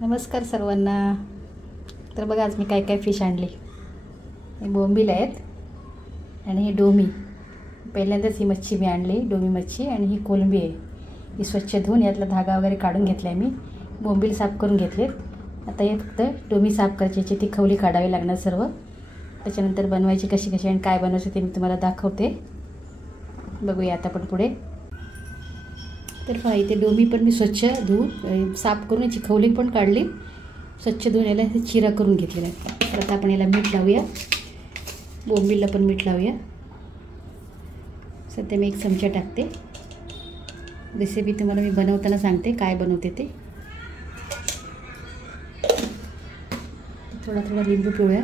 नमस्कार सर्वांना. तर बघा आज मी काय फिश आणली. हे बोंबील आहेत आणि ही डोमी. पहिल्यांदाच ही मच्छी मी आणली, डोमी मच्छी. आणि ही कोलंबी आहे. ही स्वच्छ धुवून यातला धागा वगैरे काढून घेतला आहे मी. बोंबील साफ करून घेतलेत. आता हे फक्त डोमी साफ करायची, याची ती खवली काढावी लागणार सर्व. त्याच्यानंतर बनवायची कशी आणि काय बनवायचं ते मी तुम्हाला दाखवते. बघूया आता आपण पुढे. तर पहा इथे डोमी पण मी स्वच्छ धुवून साफ करून याची खवली पण काढली. स्वच्छ धुवून याला चिरा करून घेतलेला आहे. तर आता आपण याला मीठ लावूया. बोंबीलला पण मीठ लावूया. सध्या मी 1 चमचा टाकते. रेसिपी तुम्हाला मी बनवताना सांगते काय बनवते ते. थोडा लिंबू पिळूया.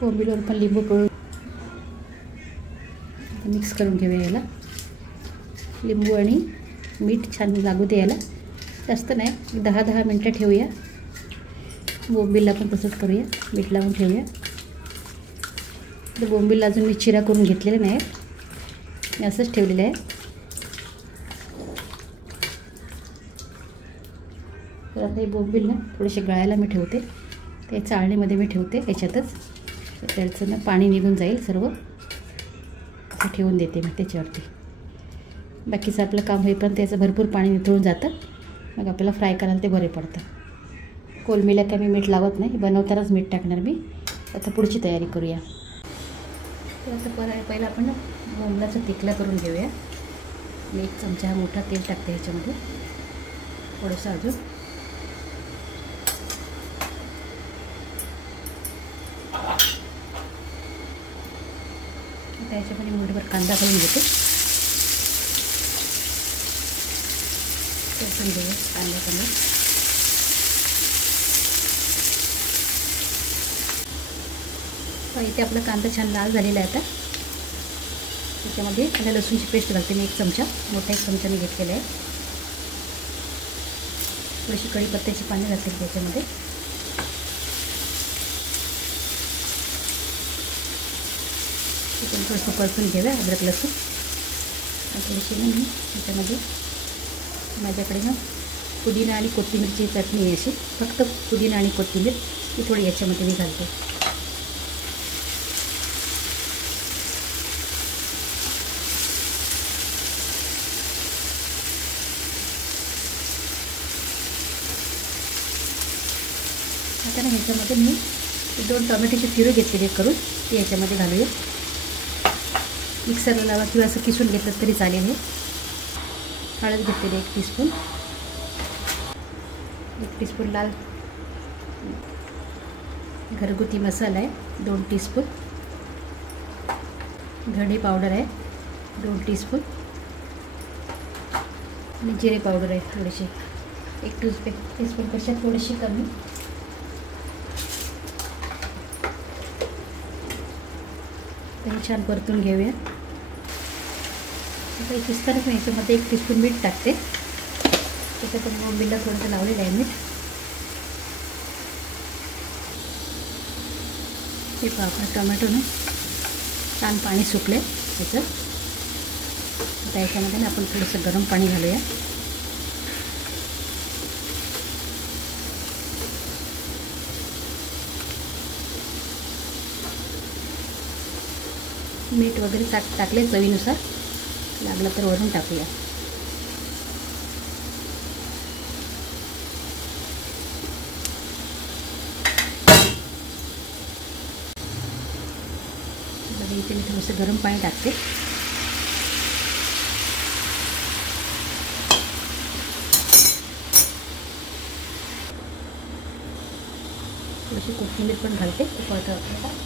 बोंबीलवर पण लिंबू पिळू मिक्स करून घेऊया. याला लिंबू आणि मीठ छान लागू दे. याला जास्त नाही, 10 मिनटं ठेवूया. बोंबीलला पण तसंच करूया, मीठ लावून ठेवूया. तर बोंबीलला अजून मी चिरा करून घेतलेला नाही, मी असंच ठेवलेलं आहे. तर आता हे बोंबील ना थोडेसे गळायला मी ठेवते. ते चाळणीमध्ये मी ठेवते याच्यातच. त्याचं ना पाणी निघून जाईल सर्व. असं ठेवून देते मी त्याच्यावरती. बाकीचं आपलं काम होईपर्यंत त्याचं भरपूर पाणी निथळून जातं. मग आपल्याला फ्राय करायला ते बरे पडतं. कोलंबीला काय मी मीठ लावत नाही, बनवतानाच मीठ टाकणार मी. आता पुढची तयारी करूया. तर आता पहिला आपण बोंबलाचा तिकला करून घेऊया. मी 1 चमचा मोठा तेल टाकते ह्याच्यामध्ये. थोडंसं अजून. त्याच्यामध्ये मुठभर कांदा घालून घेते. त्यातून घेऊया कांदा. इथे आपला कांदा छान लाल झालेला आहे. आता त्याच्यामध्ये आलं लसूणची पेस्ट घालते मी 1 चमचा. मोठा 1 चमचा मी घेतलेला आहे. थोडीशी कढीपत्त्याची पाने घालते त्याच्यामध्ये. थोडंसं परतून घेऊया अद्रक लसूण. थोडीशी ना मी त्याच्यामध्ये माझ्याकडे ना पुदिना आणि कोथिंबीरची चटणी आहे अशी. फक्त पुदिना आणि कोथिंबीर ती थोडी याच्यामध्ये मी घालते. आता ना ह्याच्यामध्ये मी 2 टोमॅटोचे प्युरी घेतलेले करून ती याच्यामध्ये घालूया. मिक्सरला लावा किंवा असं किसून घेतलं तरी चालेल. हे हळद घेतलेली 1 टीस्पून. 1 टीस्पून लाल घरगुती मसाला आहे 2 टीस्पून. धणे पावडर आहे 2 टीस्पून. आणि जिरे पावडर आहे थोडीशी 1 टीस्पूनपेक्षा थोडीशी कमी. हे छान परतून घेऊया. आता शिजताना पण याच्यामध्ये 1 टीस्पून मीठ टाकते. त्याच्यातून बोंबीलला थोडंसं लावलेलं आहे मीठ. हे पहा आपला टोमॅटो ना छान पाणी सुकले त्याचं. आता याच्यामध्ये ना आपण थोडंसं गरम पाणी घालूया. मीठ वगैरे टाकले चवीनुसार. लागलं तर वरून टाकूया. इथे मी थोडंसं गरम पाणी टाकते. थोडीशी कोथिंबीर पण घालते. पळतं आपल्याला.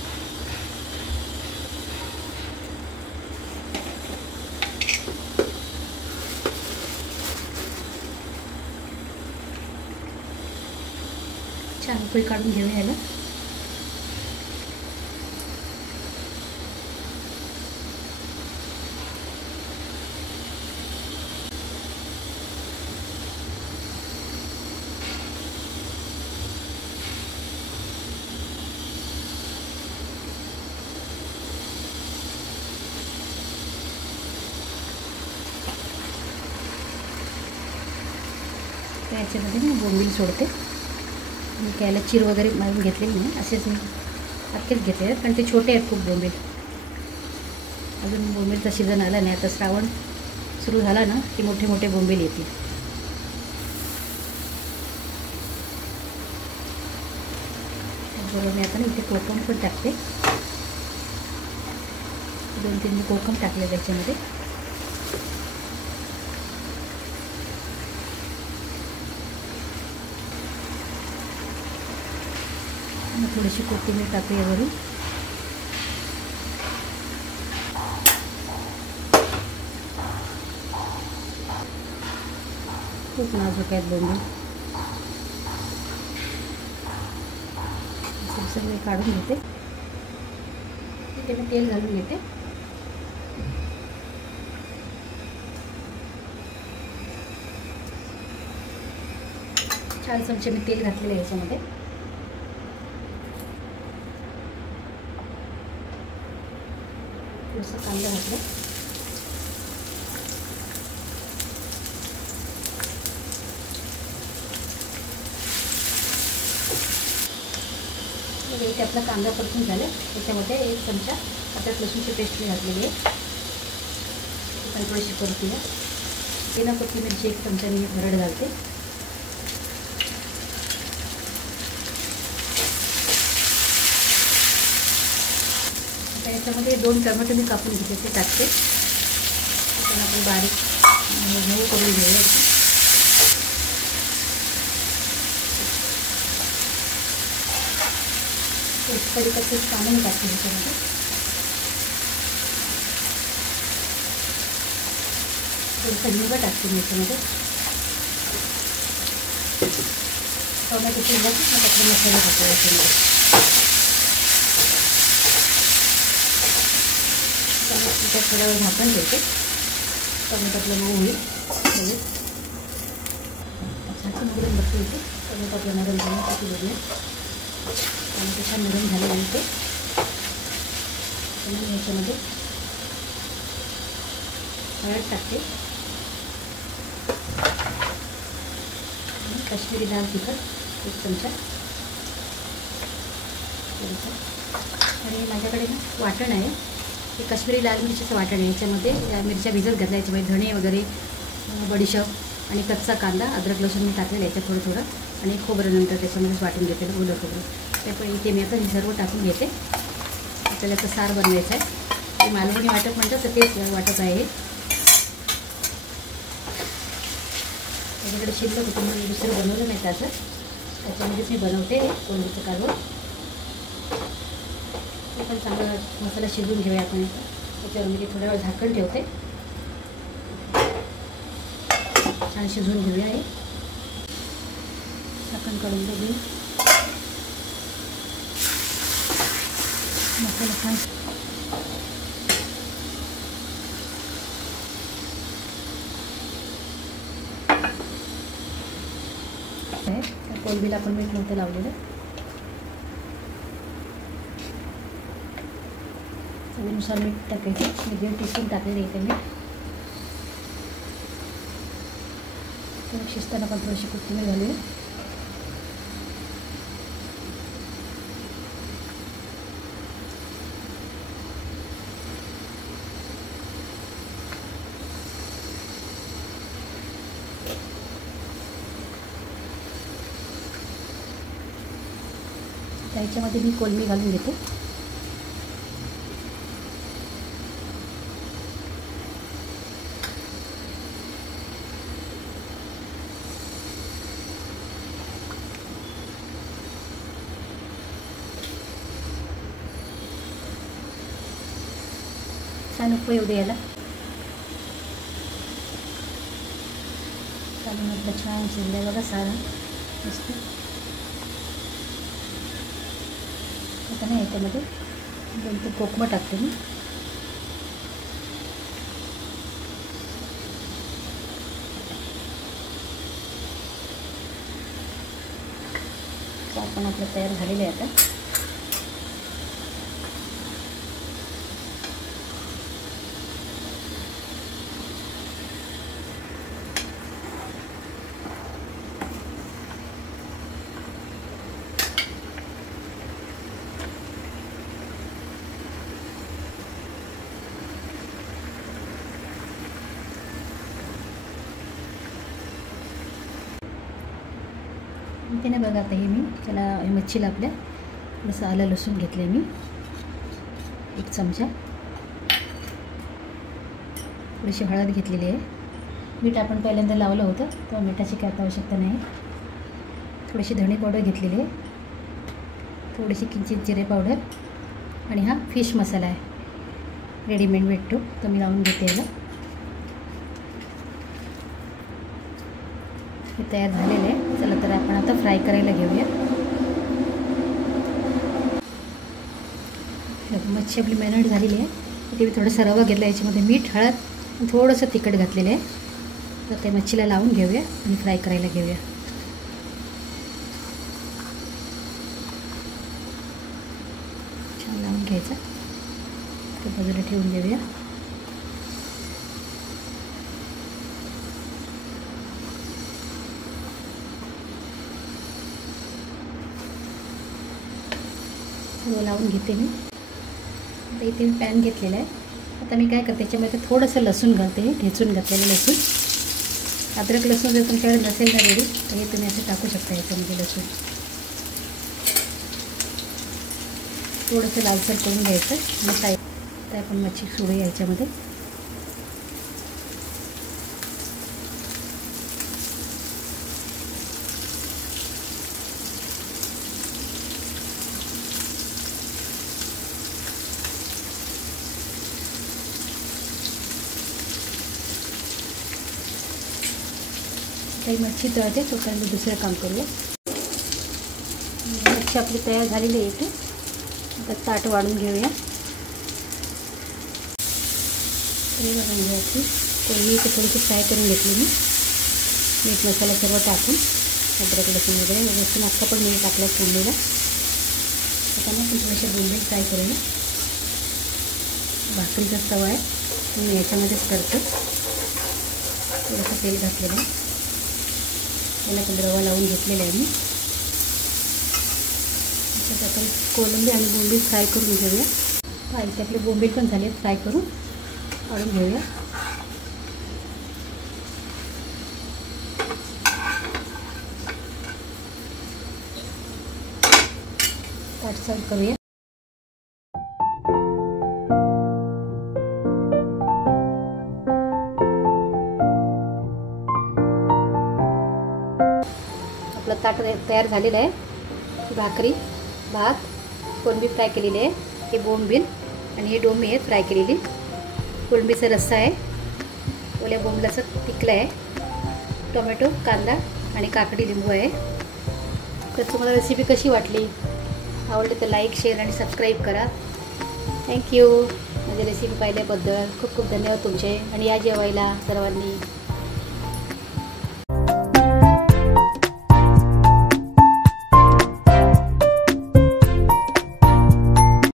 छान उकळी काढून घेऊया याला. तर याच्यामध्ये मी बोंबील सोडते. मी त्याला चीर वगैरे मारून घेतलेली नाही, असेच मी अख्खेच घेतले आहेत, पण ते छोटे आहेत खूप बोंबील. अजून बोंबीलचा सीझन आला नाही, आता श्रावण सुरू झाला ना की मोठे मोठे बोंबील येतील. त्याचबरोबर मी आता इथे कोकम पण टाकते. 2-3 मी कोकम टाकले त्याच्यामध्ये. थोडीशी कोथिंबीर टाकूया वरून. खूप नाजूक आहेत बोंबील. सगळे काढून घेते. इथे मी तेल घालून घेते. चार चमचे मी तेल घातलेलं आहे याच्यामध्ये. थोडंसं कांदा घातला. इथे आपला कांदा परतून झाला. त्याच्यामध्ये 1 चमचा अद्रक लसूणची पेस्ट मी घातलेली आहे. पण थोडीशी परतूया. बिना कोथिंबीरची 1 चमचा मी भरड घालते. आता याच्यामध्ये 2 टोमॅटो मी कापून घेते, ते टाकते. आपण आपण बारीक मऊ करून घेऊया. कढीपत्त्याचे पानं टाकते ह्याच्यामध्ये. थोडंसं हिंग टाकते मी याच्यामध्ये. टोमॅटो शिजला की मग आपले मसाले टाकतो याच्यामध्ये. त्यात थोड्या वेळ झाकण ठेवते. टोमॅटो आपलं मऊ होईल. झाकण वगैरे बघते येते. टोमॅटो आपलं नरम झाल्यासाठी बघूया. टोमॅटो छान नरम झालेलं आहे. म्हणून याच्यामध्ये हळद टाकते. काश्मीरी लाल तिखट 1 चमचा. आणि माझ्याकडे ना वाटण आहे. हे काश्मीरी लाल मिरचीचं वाटण आहे. याच्यामध्ये या मिरच्या भिजत घातल्या. याच्यामध्ये धणे वगैरे, बडीशेप आणि कच्चा कांदा, अद्रक लसूण मी टाकलेलं याच्यात थोडं थोडं. आणि खोबरं नंतर त्याच्यामध्येच वाटून घेते, ओलं खोबरं. त्यामुळे इथे मी आता हे सर्व टाकून घेते. आपल्याला याचं सार बनवायचं आहे. मालवणी वाटप म्हणतात तर तेच वाटप आहे. माझ्याकडे शिल्लक होतं म्हणून दुसरं बनवलं नाही त्याचं. त्याच्यामध्येच मी बनवते कोलंबीचं कालवण. ते पण चांगला मसाला शिजवून घेऊया आपण. त्याच्यावर मी थोड्या वेळ झाकण ठेवते. छान शिजवून घेऊया. हे झाकण काढून बघूया. मसाला छान कोलंबीला आपण मीठ नव्हतं लावलेलं. चवीनुसार मीठ टाकायचं. मी 1.5 टीस्पून टाकलेलं इथे मीठ. शिजताना पण थोडीशी कोथिंबीर घालूया. त्याच्यामध्ये मी कोलंबी घालून घेते. छान उकळी येऊ दे याला. चालून आपलं छान शिजलं बघा सारा मस्त. आता नाही याच्यामध्ये 2-3 कोकमं टाकते मी. आपण आपलं तयार झालेलं आहे आता. पद्धतीने बघा आता हे मी त्याला मच्छीला आपल्या जसं आलं लसूण घेतलं मी 1 चमचा, थोडीशी हळद घेतलेली आहे, मीठ आपण पहिल्यांदा लावलं होतं तेव्हा मिठाची काय आवश्यकता नाही, थोडीशी धणे पावडर घेतलेली आहे, थोडीशी किंचित जिरे पावडर आणि हा फिश मसाला आहे रेडीमेड भेटतो तो मी लावून घेते याला। हे तयार झालेलं आहे। चला तर आपण आता फ्राय करायला घेऊया। मच्छी आपली मॅरिनेट झालेली आहे, इथे मी थोडंसं रवा घेतला, याच्यामध्ये मीठ हळद थोडंसं तिखट घातलेलं आहे, तर ते मच्छीला लावून घेऊया आणि फ्राय करायला घेऊया। छान लावून घ्यायचं, ते बाजूला ठेवून देऊया। लावून घेते मी। आता इथे मी पॅन घेतलेला आहे, आता मी काय करते त्याच्यामध्ये थोडंसं लसूण घालते, ठेचून घातलेलं लसूण, अद्रक लसूण जर तुमच्याकडे नसेल ना रेडी तर हे तुम्ही असं टाकू शकता याच्यामध्ये लसूण, थोडंसं लालसर करून घ्यायचं आणि फ्राय तर आपण मच्छी सोडूया याच्यामध्ये। काही मच्छी तळते तोपर्यंत मी दुसरं काम करूया। मच्छी आपली तयार झालेली आहे, इथे आता ताट वाढून घेऊया। तरी बघून घ्यायची कोळी इथे थोडीशी फ्राय करून घेतली मी, मीठ मसाला सर्व टाकून, अद्रक लसूण वगैरे लसूण अख्खा पण मी टाकला फोडणीला। आता मग थोडेसे बोंबील फ्राय करूया। भाकरीचा तवा आहे मी याच्यामध्येच करते, थोडंसं तेल घातलेलं आहे, त्याला पण रवा लावून घेतलेला आहे मी। त्याच्यात आपण कोलंबी आणि बोंबील फ्राय करून घेऊया। इथे आपले बोंबील पण झाले फ्राय करून काढून घेऊया। ताट सर्व करूया। आपलं ताट तयार झालेलं आहे। भाकरी, भात, कोलंबी फ्राय केलेली आहे, हे बोंबील आणि हे डोमी आहे फ्राय केलेली, कोलंबीचा रस्सा आहे, ओल्या बोंबलाचं पिकलं आहे, टोमॅटो, कांदा आणि काकडी लिंबू आहे। तर तुम्हाला रेसिपी कशी वाटली, आवडली तर लाईक, शेअर आणि सबस्क्राईब करा। थँक्यू, माझी रेसिपी पाहिल्याबद्दल खूप खूप धन्यवाद तुमचे, आणि या जेवायला सर्वांनी।